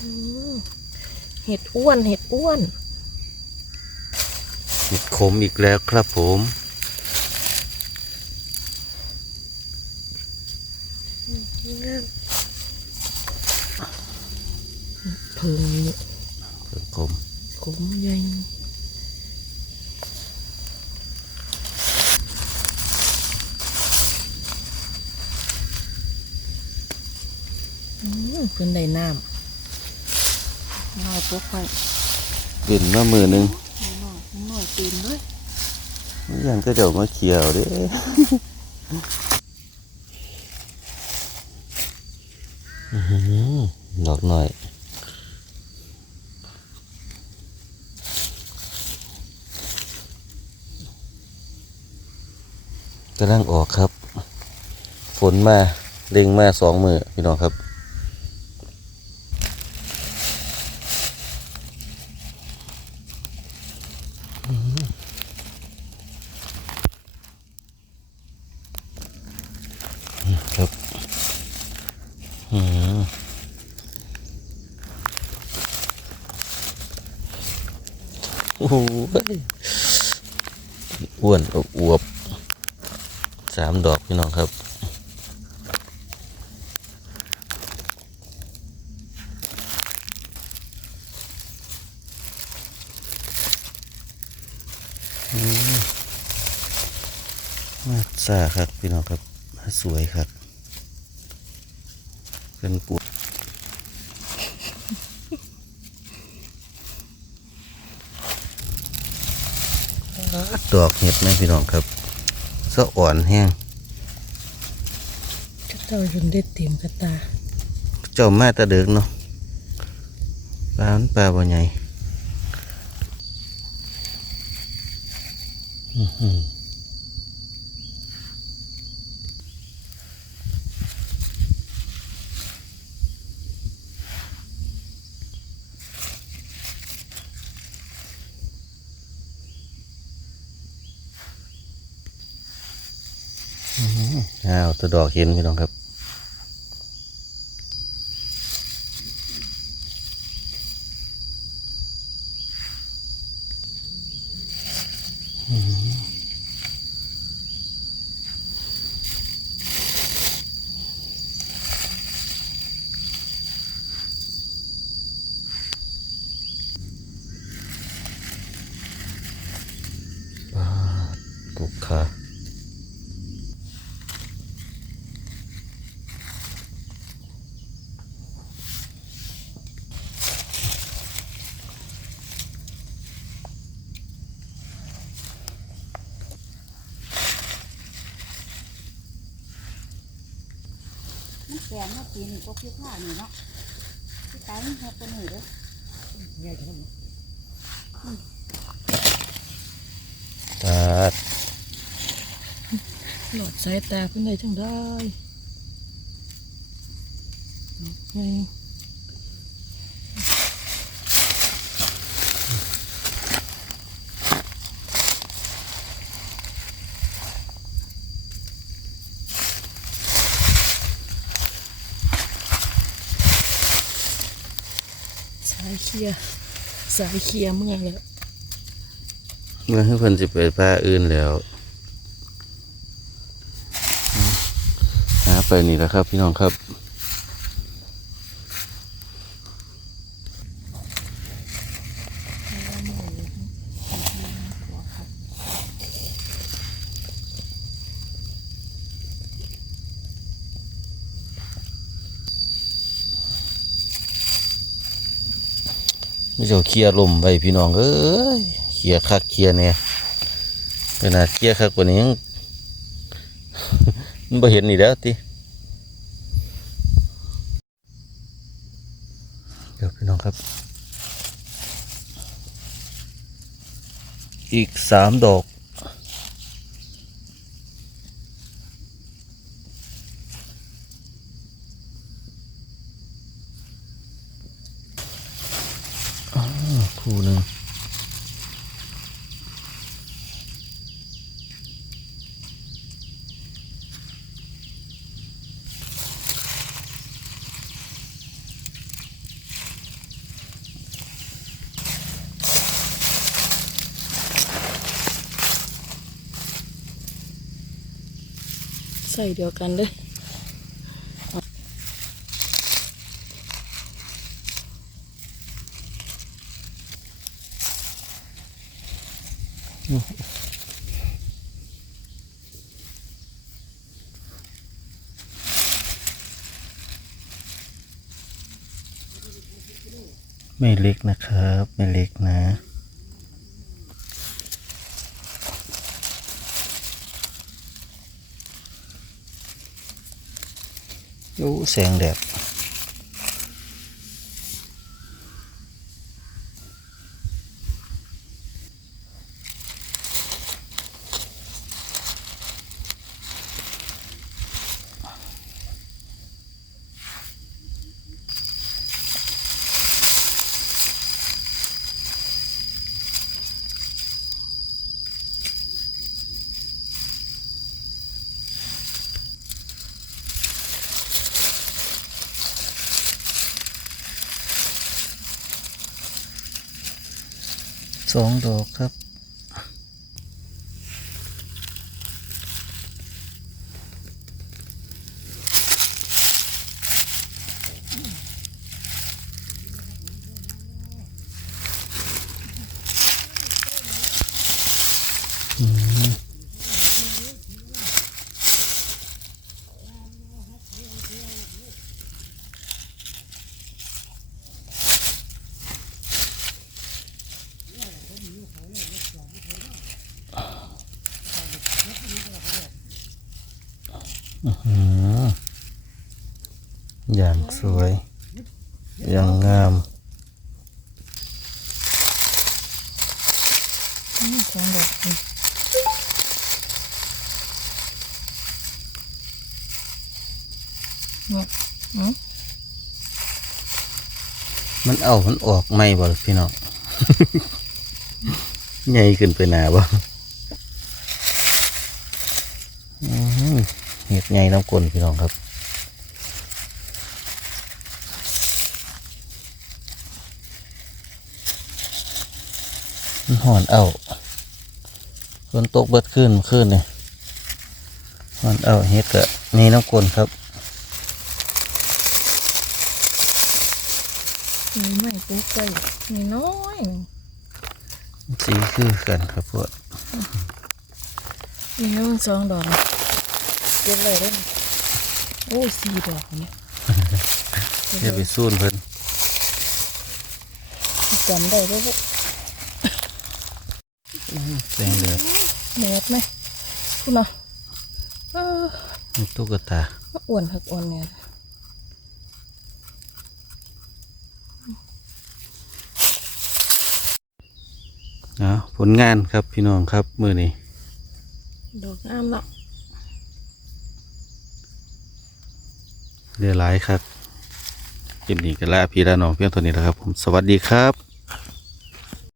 อืมเห็ดอ้วนเห็ดอ้วน เห็ดขมอีกแล้วครับผมนี่งามเพิงนี้เห็ดขมขมใหญ่อืมเพิ่นได้น้ำ น้อยปุ๊บไปเด่นมามือหนึงน้อยน้อยตีนด้วยยังก็เดี๋ยวมาเขียวเด้ อื้อหือดอกหน่อย กำลังออกครับ ฝนมาเล็งมาสองมือพี่น้องครับครับ โอ้โหอ้วนอวบสามดอกพี่น้องครับมาซาครับพี่น้องครับ สวยครับเป็นปวด ดอกเห็ดไหมพี่น้องครับสะอ่อนแห้งก็เจ้าจนได้เต็มกระตา เจ้ามาแตะเดิกเนาะปลามันปลาบ่ใหญ่อื้อ อ้าวแตะดอกเห็นพี่น้องครับ มันแสนเมื่อกี้นี่ก็คิดว่านี่เนาะที่ตายมันแค่ตัวนี้เด้อตาดหลอดสายตาเพิ่นได้จังได้ไงายเคลียร์สายเคลียร์เมื่อแล้วเมื่อให้เพิ่นสิไปผ้าอื่นแล้วหาไปนี่แหละครับ พี่น้องครับ ไม่เจ้าเคลียร์ลมไปพี่น้องเอ้ยเคลียร์คักเคลียร์เนี่ยขนาดเคลียร์คักกว่านี้ยังมันบ่เห็นนี่แล้วติเดี๋ยวพี่น้องครับ อีกสามดอก ใส่เดียวกันเลยไม่เล็กนะครับ ไม่เล็กนะ ยูแสงแดด สองดอกครับ อืม อย่างสวย อย่างงามมสองดอกนี่เนี่ยอืมมันเอา มันออกไม่บ่ล่ะพี่น้องใหญ่ขึ้นไปหนาบ่อื้อหือเห็ดใหญ่น้ำกลนพี่น้องครับ มันหอนเอาฝนตกเบิดขึ้นขึ้นเลยหอนเอาเห็ดกะมีน้ำกลนครับมีไม้ปุ๊กไก่มีน้อยหนึ่งสีคือกันครับพวกมีแค่มันสองดอกนะเก็บเลยได้ไหมโอ้สี่ดอกนี่เฮ็ดไปสู้นเพิ่นจำได้แล้วพวก แสงเดือดเน็ดไหมคุณน่ะเออมีตุ๊กตาอ้วนหักอ้วนเนี่ยเอาผลงานครับพี่น้องครับมือนี้ดอกงามเนาะเรียหลายครับคลิปนี้ก็ลาพี่ละน้องเพียงเท่านี้แหล้วครับผมสวัสดีครับ